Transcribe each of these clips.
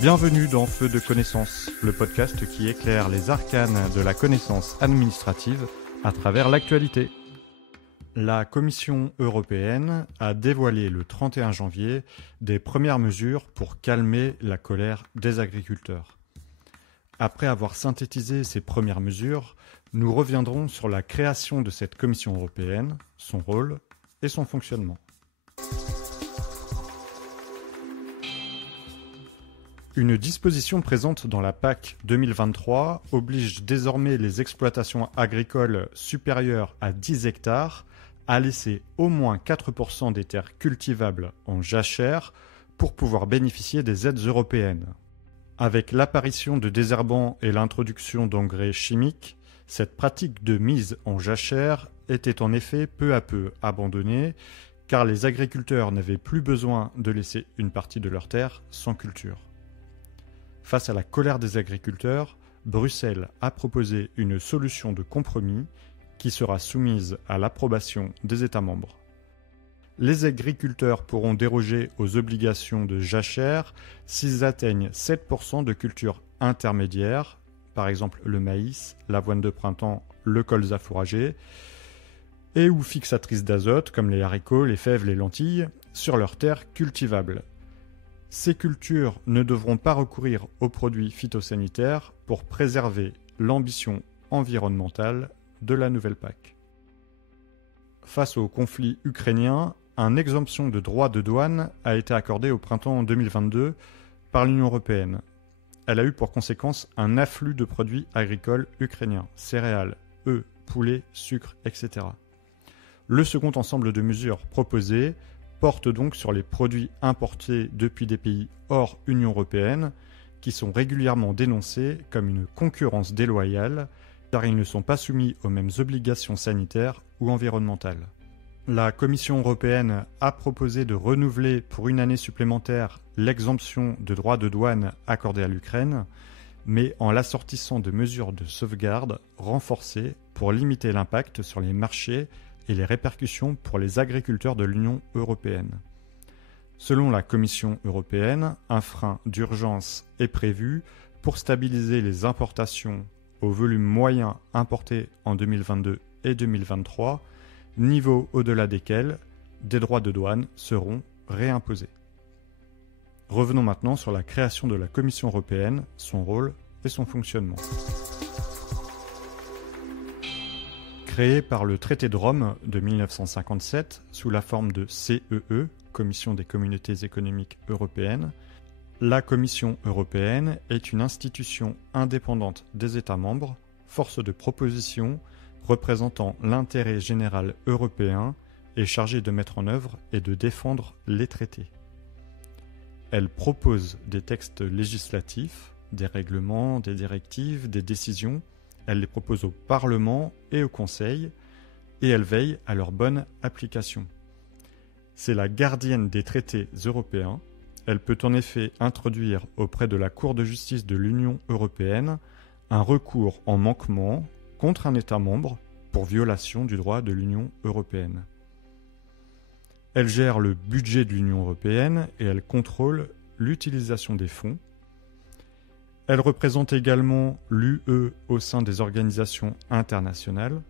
Bienvenue dans Feu de connaissance, le podcast qui éclaire les arcanes de la connaissance administrative à travers l'actualité. La Commission européenne a dévoilé le 31 janvier des premières mesures pour calmer la colère des agriculteurs. Après avoir synthétisé ces premières mesures, nous reviendrons sur la création de cette Commission européenne, son rôle et son fonctionnement. Une disposition présente dans la PAC 2023 oblige désormais les exploitations agricoles supérieures à 10 hectares à laisser au moins 4% des terres cultivables en jachère pour pouvoir bénéficier des aides européennes. Avec l'apparition de désherbants et l'introduction d'engrais chimiques, cette pratique de mise en jachère était en effet peu à peu abandonnée car les agriculteurs n'avaient plus besoin de laisser une partie de leurs terres sans culture. Face à la colère des agriculteurs, Bruxelles a proposé une solution de compromis qui sera soumise à l'approbation des États membres. Les agriculteurs pourront déroger aux obligations de jachère s'ils atteignent 7% de cultures intermédiaires, par exemple le maïs, l'avoine de printemps, le colza fourragé, et ou fixatrices d'azote comme les haricots, les fèves, les lentilles, sur leurs terres cultivables. Ces cultures ne devront pas recourir aux produits phytosanitaires pour préserver l'ambition environnementale de la nouvelle PAC. Face au conflit ukrainien, une exemption de droits de douane a été accordée au printemps 2022 par l'Union européenne. Elle a eu pour conséquence un afflux de produits agricoles ukrainiens, céréales, œufs, poulets, sucre, etc. Le second ensemble de mesures proposées porte donc sur les produits importés depuis des pays hors Union européenne qui sont régulièrement dénoncés comme une concurrence déloyale car ils ne sont pas soumis aux mêmes obligations sanitaires ou environnementales. La Commission européenne a proposé de renouveler pour une année supplémentaire l'exemption de droits de douane accordée à l'Ukraine, mais en l'assortissant de mesures de sauvegarde renforcées pour limiter l'impact sur les marchés et les répercussions pour les agriculteurs de l'Union européenne. Selon la Commission européenne, un frein d'urgence est prévu pour stabiliser les importations au volume moyen importé en 2022 et 2023, niveau au-delà desquels des droits de douane seront réimposés. Revenons maintenant sur la création de la Commission européenne, son rôle et son fonctionnement. Créée par le traité de Rome de 1957 sous la forme de CEE, Commission des communautés économiques européennes, la Commission européenne est une institution indépendante des États membres, force de proposition représentant l'intérêt général européen et chargée de mettre en œuvre et de défendre les traités. Elle propose des textes législatifs, des règlements, des directives, des décisions. Elle les propose au Parlement et au Conseil, et elle veille à leur bonne application. C'est la gardienne des traités européens. Elle peut en effet introduire auprès de la Cour de justice de l'Union européenne un recours en manquement contre un État membre pour violation du droit de l'Union européenne. Elle gère le budget de l'Union européenne et elle contrôle l'utilisation des fonds. Elle représente également l'UE au sein des organisations internationales.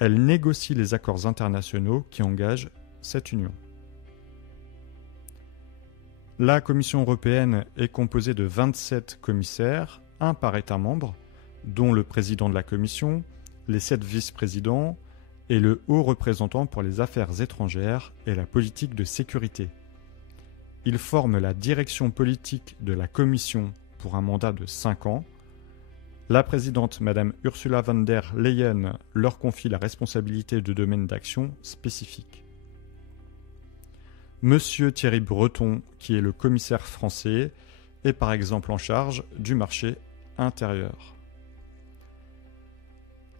Elle négocie les accords internationaux qui engagent cette union. La Commission européenne est composée de 27 commissaires, un par État membre, dont le président de la Commission, les 7 vice-présidents et le haut représentant pour les affaires étrangères et la politique de sécurité. Ils forment la direction politique de la Commission pour un mandat de 5 ans. La présidente, Madame Ursula von der Leyen, leur confie la responsabilité de domaines d'action spécifiques. Monsieur Thierry Breton, qui est le commissaire français, est par exemple en charge du marché intérieur.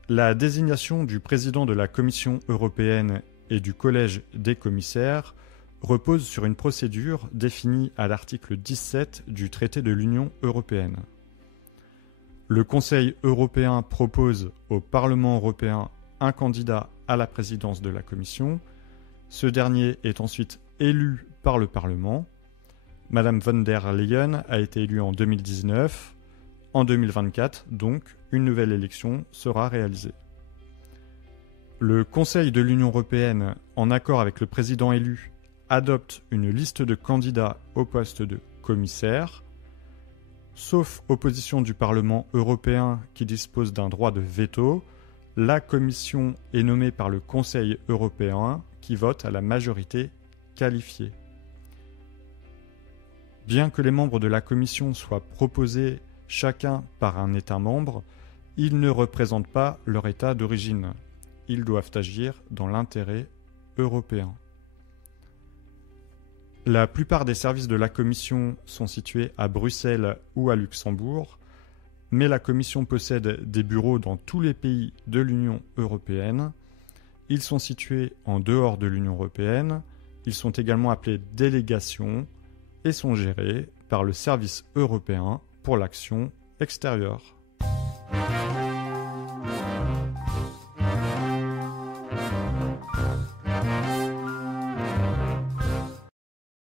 La désignation du président de la Commission européenne et du collège des commissaires repose sur une procédure définie à l'article 17 du traité de l'Union européenne. Le Conseil européen propose au Parlement européen un candidat à la présidence de la Commission. Ce dernier est ensuite élu par le Parlement. Madame von der Leyen a été élue en 2019. En 2024, donc, une nouvelle élection sera réalisée. Le Conseil de l'Union européenne, en accord avec le président élu, adopte une liste de candidats au poste de commissaire, sauf opposition du Parlement européen qui dispose d'un droit de veto. La commission est nommée par le Conseil européen qui vote à la majorité qualifiée. Bien que les membres de la commission soient proposés chacun par un État membre, ils ne représentent pas leur État d'origine. Ils doivent agir dans l'intérêt européen. La plupart des services de la Commission sont situés à Bruxelles ou à Luxembourg, mais la Commission possède des bureaux dans tous les pays de l'Union européenne. Ils sont situés en dehors de l'Union européenne. Ils sont également appelés délégations et sont gérés par le Service européen pour l'action extérieure.